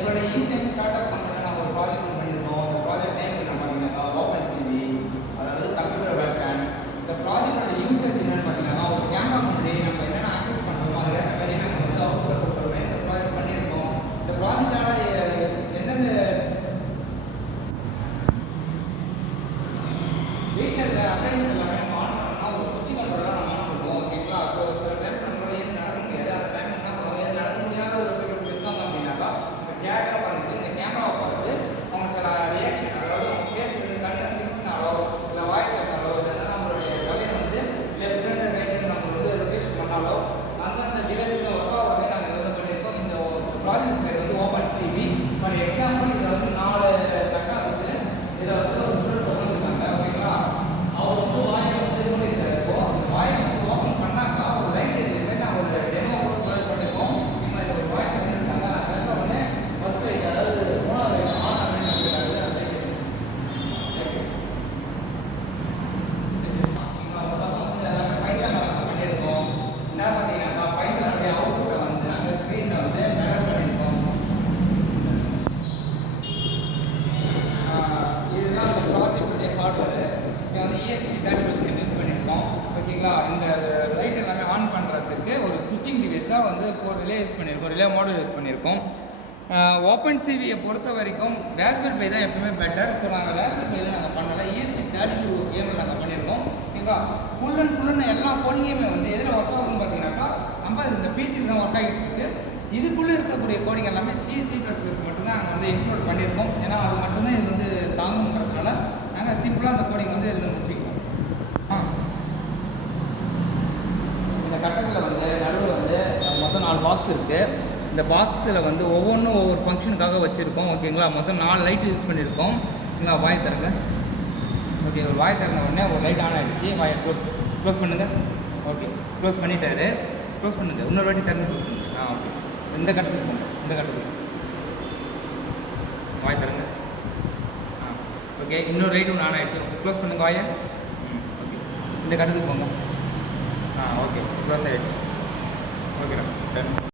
எங்களோட ஈஸியாக start up கம்பெனியில் நாங்கள் ஒரு ப்ராஜெக்ட் பண்ணியிருக்கோம். அந்த ப்ராஜெக்ட் டைம் என்ன பார்த்தீங்கன்னா ஓப்பன் சிவி, அதாவது கம்ப்யூட்டர் வெர்ஷன். இந்த ப்ராஜெக்டோட யூசேஜ் என்னென்னு பார்த்தீங்கன்னா ஒரு கேமரா முன்னாடி நம்ம என்னென்ன ஆக்டிவேட் பண்ணுறோமோ அது ஏற்ற மாதிரி நாங்கள் வந்து அவுட்புட்டை கொடுத்துருவோம். இந்த ப்ராஜெக்ட் பண்ணியிருக்கோம். இந்த ப்ராஜெக்டால எந்தெந்த வீட்டில் அப்ளைன்ஸ் எல்லாமே நம்ம ஆன் பண்ணோம்னா ஒரு சுவிட்ச் கண்ட்ரோலாக நம்ம ஆன் பண்ணுவோம். ஓகேங்களா? ஸோ சில டைம் நம்மளால எதுவும் நடக்க முடியாது. அந்த டைம் என்ன பண்ணுவோம், எதுவும் நடக்க முடியாத ஒரு பீப்புள்ஸ் இருக்காங்க அப்படின்னாக்கா நம்ம சேராக பார்த்துட்டு இந்த கேமராவை பார்த்து அவங்க சில ரியாக்ஷன், அதாவது அவங்க பேசுறது கண்ணை சிரிச்சினாலோ இல்லை வாய் தட்டினாலோ இல்லைன்னா நம்மளுடைய தலையை வந்து லெஃப்ட் ஹேண்ட் ரைட் ஹேண்ட் நம்ம வந்து ரொட்டேஷன் பண்ணாலோ அந்தந்த டிவைஸில் ஒர்க் ஆகிற மாதிரி நாங்கள் வந்து பண்ணியிருக்கோம். இந்த ப்ராஜெக்ட் பேர் வந்து ஓப்பன் சிவி. ஃபார் எக்ஸாம்பிள் இதில் வந்து 4 கட்டம் இருக்குது. இதில் வந்து ஒரு ஸ்டூடெண்ட் வந்துருக்காங்க. ஓகேங்களா? அவர் வந்து வாயை வந்து இது பண்ணியிருக்காரு. இப்போ வாயை வந்து ஓப்பன் பண்ணாக்கா ஒரு லைட் இருக்குது. நான் ஒரு டெமோ ஒர்க் பண்ணியிருக்கோம். நீங்கள் இந்த ஒரு வாயை பண்ணியிருக்காங்க. நான் உடனே ஃபர்ஸ்ட் லைட், அதாவது 3வது லைட் ஆன் அப்படின்னு சொல்லியிருக்காரு. அந்த லைட் பண்ணியிருக்கோம். என்ன பார்த்தீங்கன்னாக்கா பைத்தானுடைய அவுட்புட்டை வந்து நாங்கள் ஸ்க்ரீனில் வந்து மெஷர் பண்ணியிருக்கோம். இதுதான் அந்த ப்ராஜெக்டுடைய ஹார்ட்வேர். இங்கே வந்து ESP32 யூஸ் பண்ணியிருக்கோம். ஓகேங்களா? இந்த லைட் எல்லாமே ஆன் பண்ணுறதுக்கு ஒரு சுவிட்சிங் டிவைஸாக வந்து 4 ரிலே யூஸ் பண்ணியிருக்கோம். ரிலே மாடல் யூஸ் பண்ணியிருக்கோம். ஓப்பன் சிவியை பொறுத்த வரைக்கும் ராஸ்பெரி பை தான் எப்பவுமே பெட்டர். ஸோ நாங்கள் ராஸ்பெரி பையில் நாங்கள் பண்ணலை, ESP32 கேமில் நாங்கள் பண்ணியிருக்கோம். ஓகேங்களா? ஃபுல் அண்ட் எல்லா கோடிங்குமே வந்து எதில் ஒர்க் ஆகுதுன்னு பார்த்தீங்கன்னாக்கா நம்ம இந்த பிசியில் தான் ஒர்க் ஆகிட்டு இருக்கு. இதுக்குள்ளே இருக்கக்கூடிய கோடிங் எல்லாமே C++ மட்டும்தான் நாங்கள் வந்து இன்க்ளூட் பண்ணியிருக்கோம். ஏன்னா அது மட்டும்தான் இது வந்து தாங்குங்கிறதுனால நாங்கள் சிம்பிளாக அந்த கோடிங் வந்து எழுத முடிச்சுக்கிறோம். இந்த கட்டத்தில் வந்து நடுவில் வந்து மொத்தம் 4 பாக்ஸ் இருக்குது. இந்த பாக்ஸில் வந்து ஒவ்வொன்றும் ஒவ்வொரு ஃபங்க்ஷனுக்காக வச்சுருக்கோம். ஓகேங்களா? மொத்தம் 4 லைட் யூஸ் பண்ணியிருக்கோம். இங்கே வாய் தருங்க. ஓகே, ஒரு வாய் திறந்த உடனே ஒரு லைட் ஆன் ஆகிடுச்சு. வாயை க்ளோஸ் பண்ணுங்கள். ஓகே, க்ளோஸ் பண்ணிட்டாரு. க்ளோஸ் பண்ணுங்கள். இன்னொரு வாட்டி திறந்து க்ளோஸ் பண்ணுங்கள். ஓகே, இந்த கட்டத்துக்கு போங்க. இந்த கட்டத்துக்கு வாய் தருங்க. ஓகே, இன்னொரு லைட் ஒன்று ஆன் ஆகிடுச்சு. க்ளோஸ் பண்ணுங்கள் வாயை. ஓகே, இந்த கட்டத்துக்கு போங்க. ஓகே, க்ளோஸ் ஆகிடுச்சு. ஓகேடா, டன்.